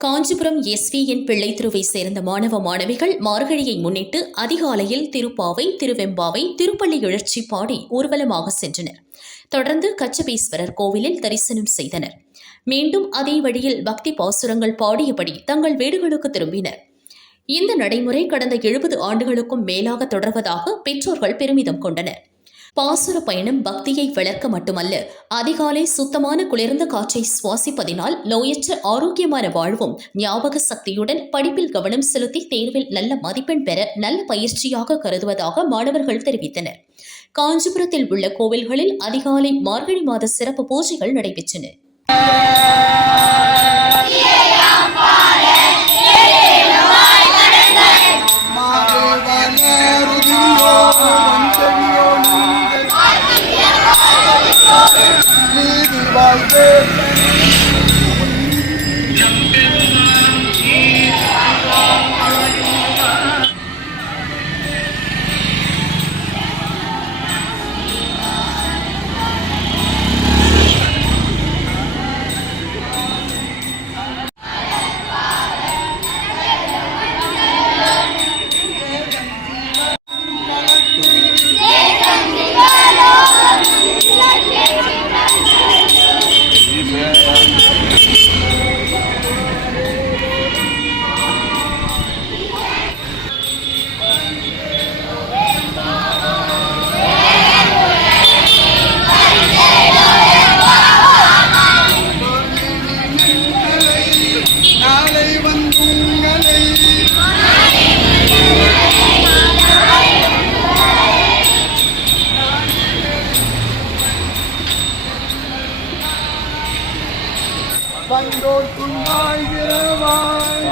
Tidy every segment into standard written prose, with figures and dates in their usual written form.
Kanchipuram SVN பிள்ளை தெருவை சேர்ந்த மாணவ மாணவிகள் மார்கழியை முன்னிட்டு அதிகாலையில் திருப்பாவை, திருவெம்பாவை, திருப்பள்ளி எழுச்சி பாடி ஊர்வலமாக சென்றனர். தொடர்ந்து கச்சபேஸ்வரர் கோவிலில் தரிசனம் செய்தனர். மீண்டும் அதே வழியில் பக்தி பாசுரங்கள் பாடியபடி தங்கள் வீடுகளுக்கு திரும்பினர். இந்த நடைமுறை கடந்த 70 ஆண்டுகளுக்கும் மேலாக தொடர்வதாக பெற்றோர்கள் பெருமிதம் கொண்டனர். பாசுர பயணம் பக்தியை வளர்க்க மட்டுமல்ல, அதிகாலை சுத்தமான குளிர்ந்த காற்றை சுவாசிப்பதினால் நோயற்ற ஆரோக்கியமான வாழ்வும், ஞாபக சக்தியுடன் படிப்பில் கவனம் செலுத்தி தேர்வில் நல்ல மதிப்பெண் பெற நல்ல பயிற்சியாக கருதுவதாக மாணவர்கள் தெரிவித்தனர். காஞ்சிபுரத்தில் உள்ள கோவில்களில் அதிகாலை மார்கழி மாத சிறப்பு பூஜைகள் நடைபெற்றன. வந்தோர் துண்டாய் விரவாய்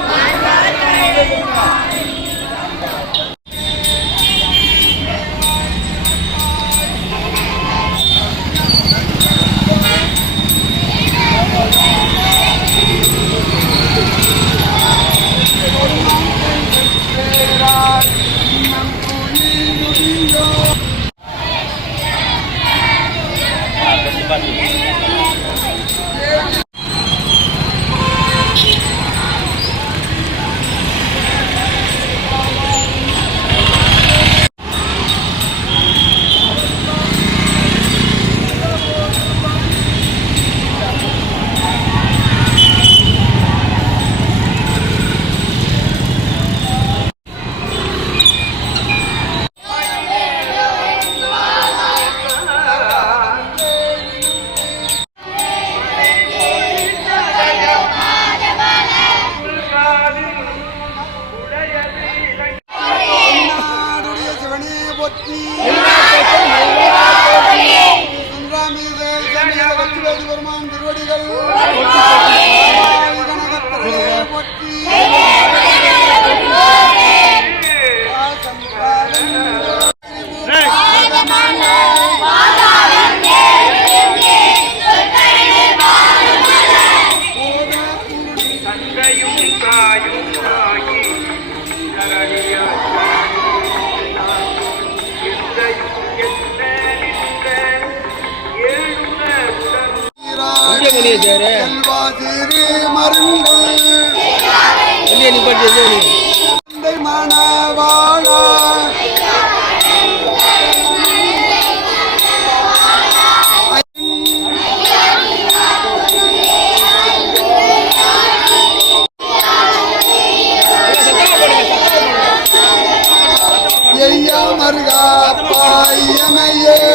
மருகா பாயமையேரோரம்